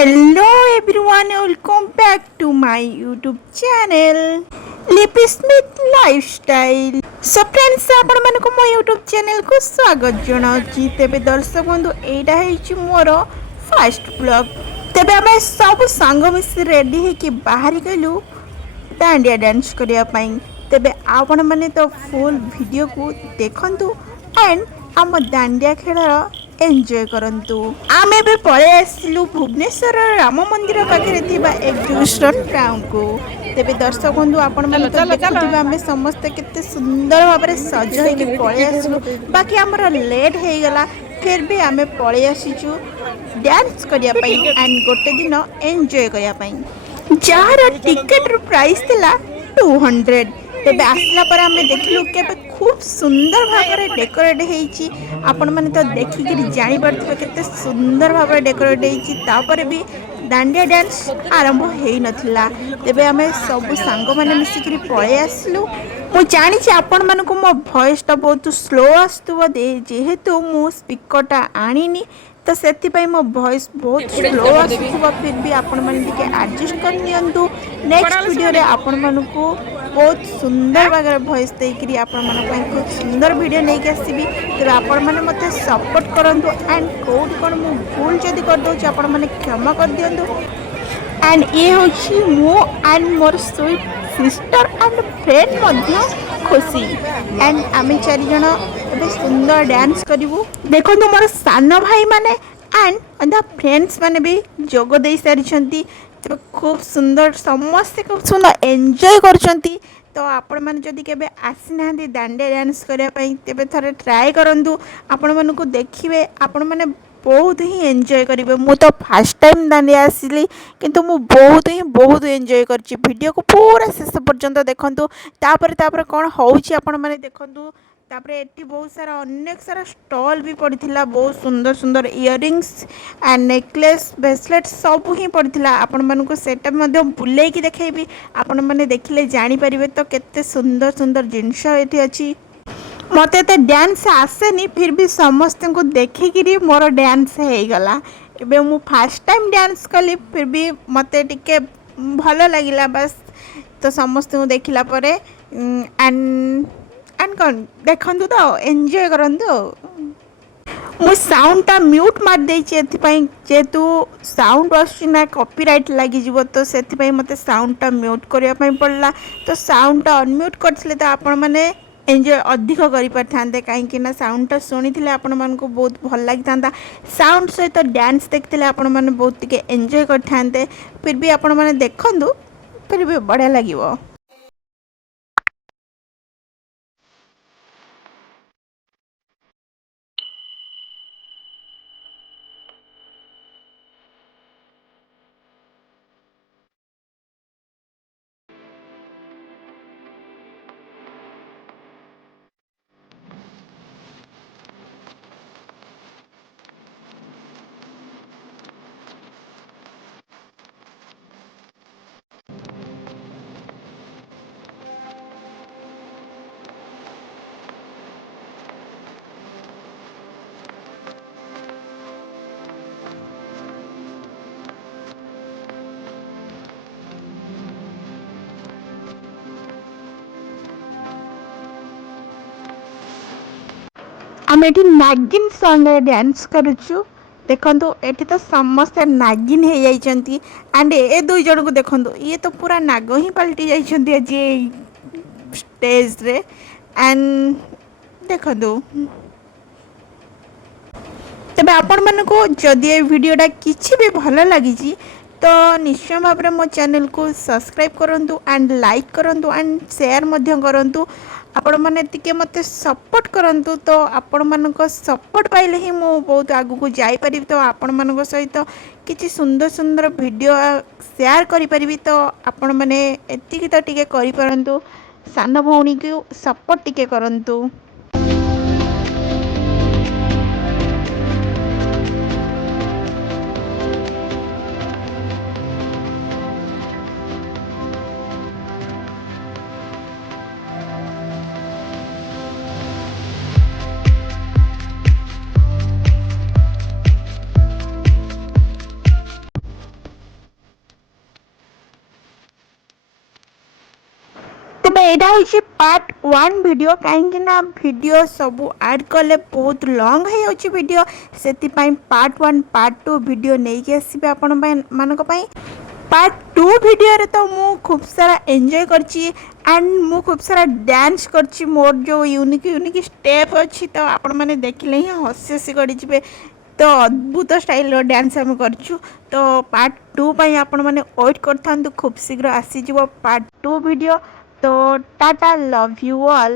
Hello everyone, welcome back to my YouTube channel Lippy Smith Lifestyle. So friends, आपण मानको मो YouTube channel को स्वागत जणाउची। तेबे दर्शक बंधु एटा हेची मोर फर्स्ट ब्लॉग। तेबे आमे सब संग मिसी रेडी हे कि बाहर गलु डांडिया डांस करिया पई। तेबे आपण माने तो फुल वीडियो को देखंतु एंड आम दांडिया खेलर एंजॉय करंतु। आमे बे पळे आसिलु भुवनेश्वर राम मंदिर पाखरे थिबा एग्जिबिशन टाउन को। तेबे दर्शक बंधु आपण माने तो देखुथिबा आमे समस्त केते सुंदर भाबरे सज होइके पळे आसिलु। बाकी हमर लेट हे गला फिर भी आमे पळे आसिचु डांस करिया पई एंड गोटे दिन एंजॉय करिया पई। जार टिकट प्राइस थिला 200। तेबे आसला पर आमे देखलु केबे खूब सुंदर भाबरे डेकोरेट हेइची। आपण माने तो देखि कि जानि परथिबे केते सुंदर भाबरे डेकोरेट हेइची। तापर भी दांडिया डांस आरंभ हेइ नथिला। तेबे आमे सब सांग माने मिसि कि पळे आसलु। मु जानि छि आपण मानको मो वॉइस ता बहुत स्लो आस्तुबो दे जेहेतु मु स्पीकर ता आनिनी तो सेति पई मो वॉइस बहुत स्लो आस्तुबो। फिर भी आपण माने टिके एडजस्ट कर नियंतु। नेक्स्ट वीडियो रे आपण मानको बहुत सुंदर भागर वॉइस देकरी आपण मन पई खूब सुंदर वीडियो नै के आसीबी। तबे आपण माने मते सपोर्ट करंतु एंड कोड कोन मु भूल जदी कर दउ छि आपण माने क्षमा कर दियंतु। एंड ये होछि मो and more sweet sister and friend मध्य खुशी एंड आमे चारि जण एबे सुंदर डांस करिवु। देखंतु मोर सान भाई माने एंड अदा फ्रेंड्स माने भी जोग दे सारी छंती। तो खूब सुंदर समस्त खूब सुंदर एंजॉय करछंती। तो आपण माने जदी केबे आसी नांदी दांडिया डांस करिया पई तेबे थरे ट्राई करंतु। आपण मानको देखिबे आपण माने बहुत ही एंजॉय करिवे। मु तो फर्स्ट टाइम दांडिया आसिली किंतु मु बहुत एंजॉय करछि। वीडियो को पूरा शेष पर्यंत देखंतु। तापर कोन होउछि आपण माने देखंतु। तापर एटी बहुत सारा अनेक सारा स्टॉल भी पड़िथिला। बहुत सुंदर सुंदर इयरिंग्स एंड नेकलेस ब्रेसलेट सब ही पड़िथिला। आपण मानको सेटअप मध्ये बुलेई कि देखेबी। आपण माने देखिले जानि परिबे तो केते सुंदर सुंदर जिंस एठी अछि। मते तो डांस आसेनी फिर भी समस्त को देखिकी मोर डांस हो गला। एबे मु फर्स्ट टाइम डांस कली फिर भी मते टिके भल लगिला बस। तो समस्त को देखिला परे एंड कौन देखंतु तो एंजॉय करंतु। मु साउंड टा म्यूट मार देछि एथिपई जेतु साउंड आछिना कॉपीराइट लागि जिवो। तो सेथिपई मते साउंड टा म्यूट करिया पई पड़ला। तो साउंड टा अनम्यूट करथिले तो आपण माने एंजॉय अधिक करि परथांते काहेकि ना साउंड टा सुनिथिले आपण मानको बहुत भल लागितांता। साउंड सहित डांस देखथिले आपण माने बहुत टिके एंजॉय करथांते। फिर भी आपण माने देखंतु फिर भी बढ़िया लागिवो। आम एठी नागिन सॉन्ग डांस करूछु। देखंतु एठी तो समस्त नागिन हे जाइछंती एंड ए दुई जण को देखंतु ये तो पूरा नाग ही पलटी जाइछंती जे स्टेज रे। एंड देखंतु तबे आपण मानको जदि ए वीडियोटा किछि भी भल लागिछि तो निश्चय भाव मो चैनल को सब्सक्राइब करंतु एंड लाइक करंतु एंड शेयर मध्य करंतु। आपण माने टिके मते सपोर्ट करंतु। तो आपण मानको सपोर्ट पाइले ही मो बहुत आगु को जाई परिबी। तो आपण मानको सहित किछि सुंदर सुंदर वीडियो शेयर करि परिबी। तो आपण माने एतिकी तो टिके करि परंतु। सान भौणी को सपोर्ट टिके करंतु। ଏଇଟା ହେଉଛି ପାର୍ଟ 1 ଭିଡ଼ିଓ, କାହିଁକି ନା ଭିଡ଼ିଓ ସବୁ ଆଡ଼୍ କଲେ ବହୁତ ଲଙ୍ଗ୍ ହେଇଯାଉଛି ଭିଡ଼ିଓ, ସେଥିପାଇଁ ପାର୍ଟ 1 ପାର୍ଟ 2 ଭିଡ଼ିଓ ନେଇକି ଆସିବେ ଆପଣମାନଙ୍କ ପାଇଁ। ପାର୍ଟ 2 ଭିଡ଼ିଓରେ ତ ମୁଁ ଖୁବ୍ ସାରା ଏନ୍ଜୟ କରିଛି ଆଣ୍ଡ ମୁଁ ଖୁବ୍ ସାରା ଡ୍ୟାନ୍ସ କରିଛି। ମୋର ଯେଉଁ ୟୁନିକ୍ ଷ୍ଟେପ୍ ଅଛି ତ ଆପଣମାନେ ଦେଖିଲେ ହିଁ ହସି ହସି ଗଡ଼ିଯିବେ। ତ ଅଦ୍ଭୁତ ଷ୍ଟାଇଲ୍ର ଡ୍ୟାନ୍ସ ଆମେ କରିଛୁ। ତ ପାର୍ଟ 2 ପାଇଁ ଆପଣମାନେ ୱେଟ୍ କରିଥାନ୍ତୁ, ଖୁବ୍ ଶୀଘ୍ର ଆସିଯିବ ପାର୍ଟ 2 ଭିଡ଼ିଓ। ତ टाटा, लव यू ऑल।